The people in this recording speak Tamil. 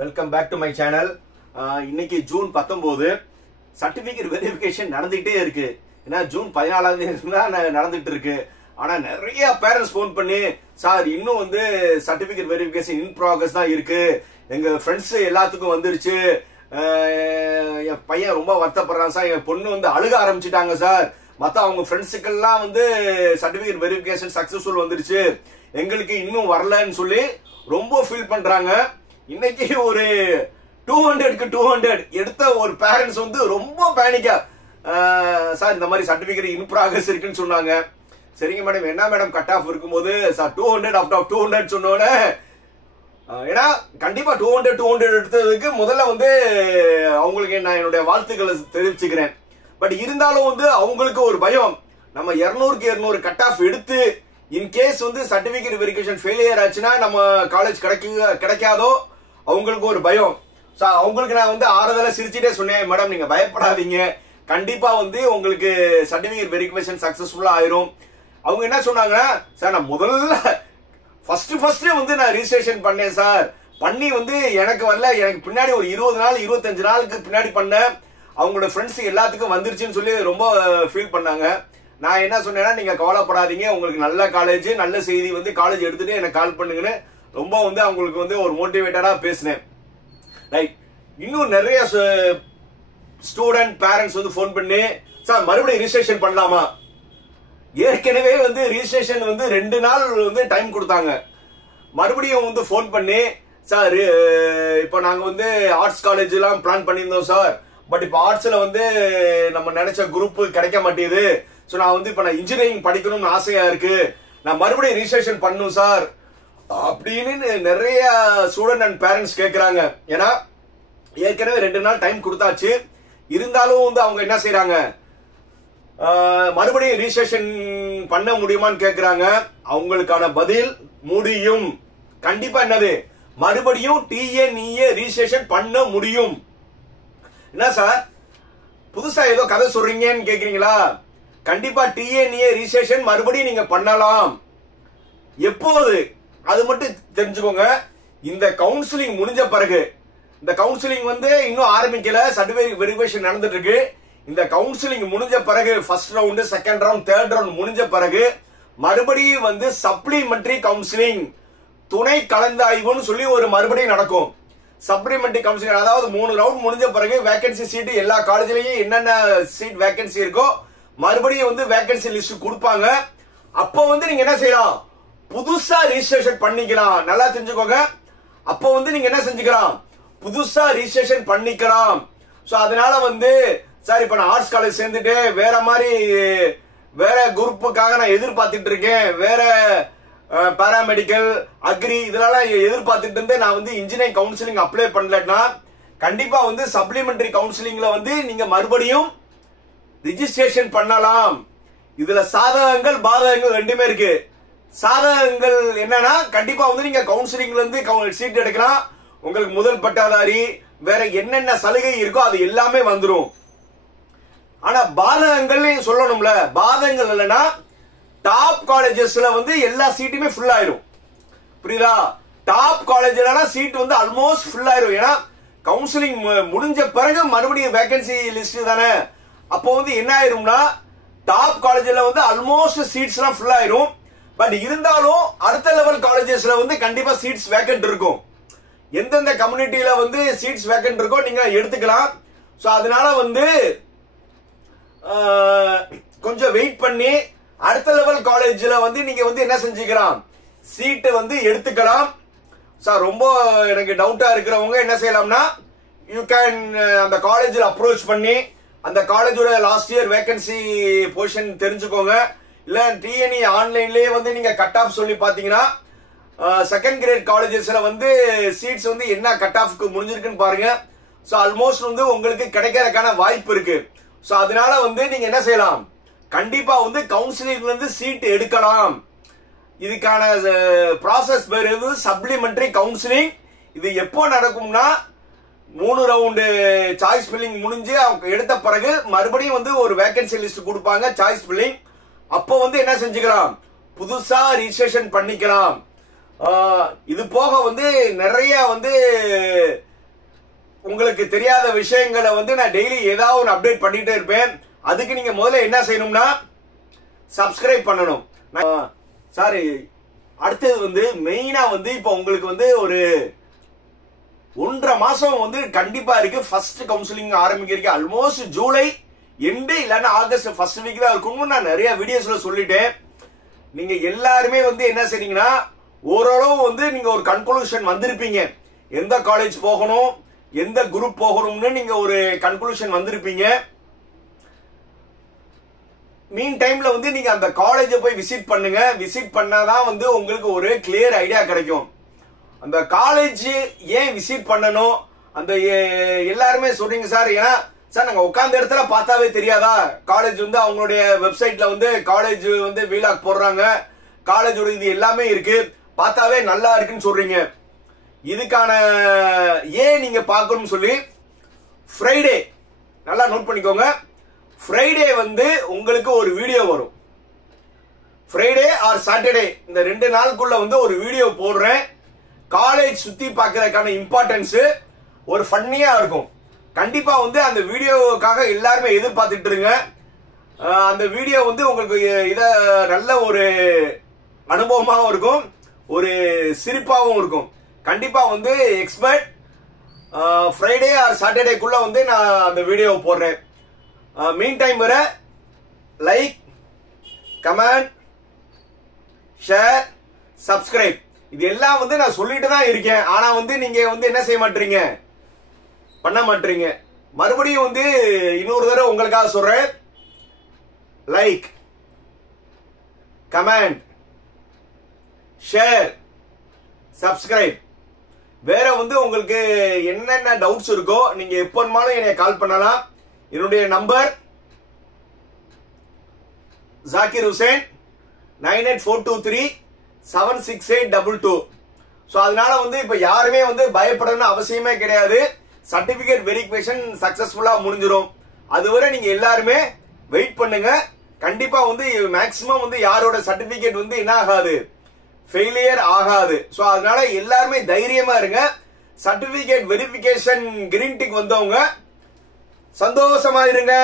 Welcome back to my channel. இன்னைக்கு ஜூன் 19 சர்டிபிகேட் வெரிஃபிகேஷன் நடந்துகிட்டே இருக்கு. ஏன்னா ஜூன் 14ஆம் தேதி தான் நடந்துட்டு இருக்கு. ஆனா நிறைய பேரண்ட்ஸ் போன் பண்ணி, சார் இன்னும் வந்து சர்டிபிகேட் வெரிஃபிகேஷன் இன் ப்ராக்ரஸ் தான் இருக்கு, எங்க ஃப்ரெண்ட்ஸ் எல்லாத்துக்கும் வந்துருச்சு, என் பையன் ரொம்ப வருத்தப்படுறான் சார், என் பொண்ணு வந்து அழுக ஆரம்பிச்சுட்டாங்க சார், மத்த அவங்க ஃப்ரெண்ட்ஸுக்கெல்லாம் வந்து சர்டிபிகேட் வெரிஃபிகேஷன் சக்சஸ்ஃபுல் வந்துருச்சு, எங்களுக்கு இன்னும் வரலன்னு சொல்லி ரொம்ப ஃபீல் பண்றாங்க. இன்னைக்கு ஒரு 200க்கு 200 எடுத்த ஒரு பேரண்ட்ஸ் வந்து ரொம்ப பேனிக்கா, சார் இந்த மாதிரி சர்டிபிகேட் இன் ப்ராக்ரஸ் இருக்குன்னு சொன்னாங்க. சரிங்க மேடம், என்ன மேடம் கட் ஆஃப் இருக்கும்போது சார் 200 அவுட் ஆஃப் 200 சொன்னோட, ஏன்னா கண்டிப்பா 200 எடுத்ததுக்கு முதல்ல வந்து அவங்களுக்கு நான் என்னுடைய வாழ்த்துக்களை தெரிவிச்சுக்கிறேன். பட் இருந்தாலும் வந்து அவங்களுக்கு ஒரு பயம், நம்ம 200க்கு 200 கட் ஆஃப் எடுத்து இன்கேஸ் வந்து சர்டிபிகேட் வெரிஃபிகேஷன் ஃபெயிலியர் ஆச்சுன்னா நம்ம காலேஜ் கிடைக்காதோ அவங்களுக்கு ஒரு பயம். அவங்களுக்கு நான் வந்து ஆறுதலா சிரிச்சுட்டே சொன்னேன், மேடம் நீங்க பயப்படாதீங்க, கண்டிப்பா வந்து உங்களுக்கு சர்டிபிகேட் வெரிஃபிகேஷன் சக்சஸ்ஃபுல்லா ஆயிரும். அவங்க என்ன சொன்னாங்கன்னா, சார் நான் முதல்ல ஃபர்ஸ்ட் வந்து நான் ரிஜிஸ்ட்ரேஷன் பண்ணேன் சார், பண்ணி வந்து எனக்கு வரல, எனக்கு பின்னாடி ஒரு 20 நாள் 25 நாளுக்கு பின்னாடி பண்ணேன், அவங்களோட ஃப்ரெண்ட்ஸ் எல்லாத்துக்கும் வந்துருச்சுன்னு சொல்லி ரொம்ப ஃபீல் பண்ணாங்க. நான் என்ன சொன்னேன்னா, நீங்க கவலைப்படாதீங்க, உங்களுக்கு நல்ல காலேஜ் நல்ல செய்தி வந்து காலேஜ் எடுத்துட்டு எனக்கு கால் பண்ணுங்கன்னு ரொம்ப வந்து அவங்களுக்கு வந்து ஒரு மோட்டிவேட்டடா பேசினேன். ரைட். இன்னும் நிறைய ஸ்டூடெண்ட் பேரண்ட்ஸ் வந்து போன் பண்ணி, சார் மறுபடியும் ரிஜிஸ்ட்ரேஷன் பண்ணலாமா, ஏற்கனவே வந்து ரிஜிஸ்ட்ரேஷன் வந்து 2 நாள் வந்து டைம் கொடுத்தாங்க, மறுபடியும் வந்து போன் பண்ணி, சார் இப்போ நாங்க வந்து ஆர்ட்ஸ் காலேஜ் எல்லாம் பிளான் பண்ணியிருந்தோம் சார், பட் இப்போ ஆர்ட்ஸ்ல வந்து நம்ம நினைச்ச குரூப் கிடைக்க மாட்டேங்குது, ஸோ நான் வந்து இப்போ நான் இன்ஜினியரிங் படிக்கணும்னு ஆசையா இருக்கு, நான் மறுபடியும் ரிஜிஸ்ட்ரேஷன் பண்ணணும் சார் அப்படின்னு நிறைய ஸ்டூடெண்ட் அண்ட் பேரண்ட்ஸ் கேட்கிறாங்க. ஏன்னா ஏற்கனவே 2 நாள் டைம் கொடுத்தாச்சு, இருந்தாலும் வந்து அவங்க என்ன செய்யறாங்க, மறுபடியும் ரிஜிஸ்ட்ரேஷன் பண்ண முடியுமான்னு கேட்கிறாங்க. அவங்களுக்கான பதில் முடியும், கண்டிப்பா. என்னது, மறுபடியும் டிஎன்இஏ ரிஜிஸ்ட்ரேஷன் பண்ண முடியும். என்ன சார் புதுசா ஏதோ கதை சொல்றீங்கன்னு கேக்குறீங்களா? கண்டிப்பா டிஎன்இஏ ரிஜிஸ்ட்ரேஷன் மறுபடியும் நீங்க பண்ணலாம். எப்போது அது மட்டும் தெரிஞ்சுக்கோங்க. இந்த கவுன்சிலிங் முடிஞ்ச பிறகு, இந்த கவுன்சிலிங் வந்து இன்னும் ஆரம்பிக்கல, சர்டிபிகேட் வெரிஃபிகேஷன் நடந்துட்டு இருக்கு. இந்த கவுன்சிலிங் முடிஞ்ச பிறகு first round, second round, third round முடிஞ்ச பிறகு மறுபடியும் வந்து சப்ளிமெண்டரி கவுன்சிலிங், துணை கலந்தாய்வுன்னு சொல்லி ஒரு மறுபடியும் நடக்கும். சப்ளிமெண்டரி கவுன்சிலிங், அதாவது 3 ரவுண்ட் முடிஞ்ச பிறகு வேகன்சி சீட் எல்லா காலேஜ்லயும் என்னென்ன சீட் வேகன்சி இருக்கோ மறுபடியும் வந்து வேகன்சி லிஸ்ட் கொடுப்பாங்க. அப்போ வந்து நீங்க என்ன செய்யலாம், புதுசா ரிஜிஸ்ட்ரேஷன் பண்ணிக்கலாம். நல்லா தெரிஞ்சுக்கோங்க, அப்போ வந்து நீங்க என்ன செஞ்சுக்கலாம், புதுசா ரிஜிஸ்ட்ரேஷன் பண்ணிக்கலாம். சோ அதனால வந்து, சார் இப்ப நான் ஆர்ட்ஸ் காலேஜ் சேர்ந்துட்டு வேற குரூப்புக்காக நான் எதிர்பார்த்துட்டு இருக்கேன், வேற பாராமெடிக்கல், அக்ரி இதெல்லாம் எதிர்பார்த்துட்டு இருந்து நான் வந்து இன்ஜினியரிங் கவுன்சிலிங் அப்ளை பண்ணலன்னா, கண்டிப்பா வந்து சப்ளிமெண்டரி கவுன்சிலிங்ல வந்து நீங்க மறுபடியும் ரிஜிஸ்ட்ரேஷன் பண்ணலாம். இதுல சாதகங்கள் பாதகங்கள் ரெண்டுமே இருக்கு. சாதகங்கள் என்னன்னா, கண்டிப்பா வந்து நீங்க கவுன்சிலிங்ல இருந்து சீட் எடுக்கலாம், உங்களுக்கு முதல் பட்டாதாரி வேற என்னென்ன சலுகை இருக்கோ அது எல்லாமே வந்துடும். ஆனா பாதகங்கள் சொல்லணும்ல, பாதகங்கள் இல்லைன்னா டாப் காலேஜஸ்ல வந்து எல்லா சீட்டுமே ஃபுல் ஆயிரும். புரியுதா? டாப் காலேஜ்ல சீட் வந்து ஆல்மோஸ்ட் ஃபுல் ஆயிரும். ஏன்னா கவுன்சிலிங் முடிஞ்ச பிறகு மறுபடியும் வேகன்சி லிஸ்ட் தானே. அப்போ வந்து என்ன ஆயிரும்னா, டாப் காலேஜ்ல வந்து ஆல்மோஸ்ட் சீட்ஸ் எல்லாம் ஃபுல் ஆயிரும். பட் இருந்தாலும் அடுத்த லெவல் காலேஜஸ்ல வந்து கண்டிப்பா சீட்ஸ் வேக்கன்ட் இருக்கும். எந்தெந்த கம்யூனிட்டியில வந்து சீட்ஸ் வேக்கன்ட் இருக்கோ நீங்க எடுத்துக்கலாம். சோ அதனால வந்து கொஞ்சம் வெயிட் பண்ணி அடுத்த லெவல் காலேஜ்ல வந்து நீங்க வந்து என்ன செஞ்சுக்கலாம், சீட் வந்து எடுத்துக்கலாம். சார் ரொம்ப எனக்கு டவுட்டா இருக்கிறவங்க என்ன செய்யலாம்னா, யூ கேன் அந்த காலேஜ்ல அப்ரோச் பண்ணி அந்த காலேஜோட லாஸ்ட் இயர் வேகன்சி பொசிஷன் தெரிஞ்சுக்கோங்க. இல்ல டிஎன்இ ஆன்லைன்லயே வந்து நீங்க கட் ஆஃப் சொல்லி பாத்தீங்கன்னா, செகண்ட் கிரேட் காலேஜஸ்ல வந்து சீட்ஸ் வந்து என்ன கட் ஆஃப்க்கு முடிஞ்சிருக்குன்னு பாருங்க. சோ ஆல்மோஸ்ட் வந்து உங்களுக்கு கிடைக்கிறதுக்கான வாய்ப்பு இருக்கு. சோ அதனால வந்து நீங்க என்ன செய்யலாம், கண்டிப்பா வந்து கவுன்சிலிங்ல இருந்து சீட் எடுக்கலாம். இதுக்கான ப்ராசஸ் பேர் சப்ளிமெண்டரி கவுன்சிலிங். இது எப்போ நடக்கும்னா, 3 ரவுண்டு சாய்ஸ் ஃபில்லிங் முடிஞ்சு அவங்க எடுத்த பிறகு மறுபடியும் வந்து ஒரு வேகன்சி லிஸ்ட் கொடுப்பாங்க, சாய்ஸ் ஃபில்லிங். அப்போ வந்து என்ன செஞ்சுக்கலாம், புதுசா ரிஜிஸ்ட்ரேஷன் பண்ணிக்கலாம். இது போக வந்து நிறைய வந்து உங்களுக்கு தெரியாத விஷயங்களை வந்து நான் டெய்லி ஏதாவது ஒரு அப்டேட் பண்ணிட்டே இருப்பேன். அதுக்கு நீங்க முதல்ல என்ன செய்யணும்னா சப்ஸ்கிரைப் பண்ணணும். சாரி, அடுத்தது வந்து மெயினா வந்து இப்ப உங்களுக்கு வந்து ஒரு 1.5 மாசம் வந்து கண்டிப்பா இருக்கு. ஃபர்ஸ்ட் கவுன்சிலிங் ஆரம்பிக்கிறதுக்கு ஆல்மோஸ்ட் ஜூலை எண்டு இல்லன்னா ஆகஸ்ட் ஃபர்ஸ்ட் வீக் தான் இருக்கும்னு நான் நிறைய வீடியோஸ்ல சொல்லிட்டேன். நீங்க எல்லாருமே வந்து என்ன செய்றீங்கன்னா ஓரளவு வந்து நீங்க ஒரு கன்க்ளூஷன் வந்திருப்பீங்க. எந்த காலேஜ் போகணும், எந்த குரூப் போகணும்னு நீங்க ஒரு கன்க்ளூஷன் வந்திருப்பீங்க. மீன் டைம்ல வந்து நீங்க அந்த காலேஜை போய் விசிட் பண்ணுங்க. விசிட் பண்ணாதான் வந்து உங்களுக்கு ஒரு கிளியர் ஐடியா கிடைக்கும். அந்த காலேஜ் ஏன் விசிட் பண்ணணும் அந்த எல்லாருமே சொல்றீங்க சார். ஏன்னா சார் நாங்க உட்கார்ந்த இடத்துல பார்த்தாவே தெரியாதா, காலேஜ் வந்து அவங்களுடைய வெப்சைட்ல வந்து காலேஜ் வந்து வீலாக் போடுறாங்க, காலேஜோட இது எல்லாமே இருக்கு, பார்த்தாவே நல்லா இருக்குன்னு சொல்றீங்க. இதுக்கான ஏன் நீங்க பார்க்கணும்னு சொல்லி ஃப்ரைடே நல்லா நோட் பண்ணிக்கோங்க. ஃப்ரைடே வந்து உங்களுக்கு ஒரு வீடியோ வரும். ஃப்ரைடே ஆர் சாட்டர்டே இந்த 2 நாளுக்குள்ள வந்து ஒரு வீடியோ போடுறேன். காலேஜ் சுத்தி பார்க்கறதுக்கான இம்பார்ட்டன்ஸ் ஒரு ஃபன்னியா இருக்கும். கண்டிப்பா வந்து அந்த வீடியோவுக்காக எல்லாருமே எதிர்பார்த்துட்டு இருங்க. அந்த வீடியோ வந்து உங்களுக்கு இத நல்ல ஒரு அனுபவமாகவும் இருக்கும், ஒரு சிரிப்பாகவும் இருக்கும். கண்டிப்பா வந்து எக்ஸ்பர்ட் ஃப்ரைடே ஆர் சாட்டர்டேக்குள்ள வந்து நான் அந்த வீடியோ போடுறேன். மீன் டைம் வர லைக், கமெண்ட், ஷேர், சப்ஸ்கிரைப் இது எல்லாம் வந்து நான் சொல்லிட்டு தான் இருக்கேன். ஆனா வந்து நீங்க வந்து என்ன செய்ய மாட்டீங்க, பண்ண மாட்டீங்க. மறுபடியும் வந்து இன்னொரு தடவை உங்களுக்காக சொல்றேன். Like, comment, share, subscribe. வேற வந்து உங்களுக்கு என்னென்ன டவுட்ஸ் இருக்கோ நீங்க எப்போனாலும் என்னை கால் பண்ணலாம். என்னுடைய நம்பர் ஜாகிர் ஹுசேன் 9842376822. சோ அதனால வந்து இப்ப யாருமே வந்து பயப்படணும்னு அவசியமே கிடையாது. சர்டிபிகேட் வெரிஃபிகேஷன் சக்சஸ்ஃபுல்லா முடிஞ்சிடும். அதுவரை நீங்க எல்லாருமே வெயிட் பண்ணுங்க. கண்டிப்பா வந்து மேக்சிமம் வந்து யாரோட சர்டிபிகேட் வந்து என்ன ஆகாது, ஃபெயிலியர் ஆகாது. சோ அதனால எல்லாருமே தைரியமா இருங்க. சர்டிபிகேட் வெரிஃபிகேஷன் கிரீன் டிக் வந்தவங்க சந்தோஷமா இருங்க.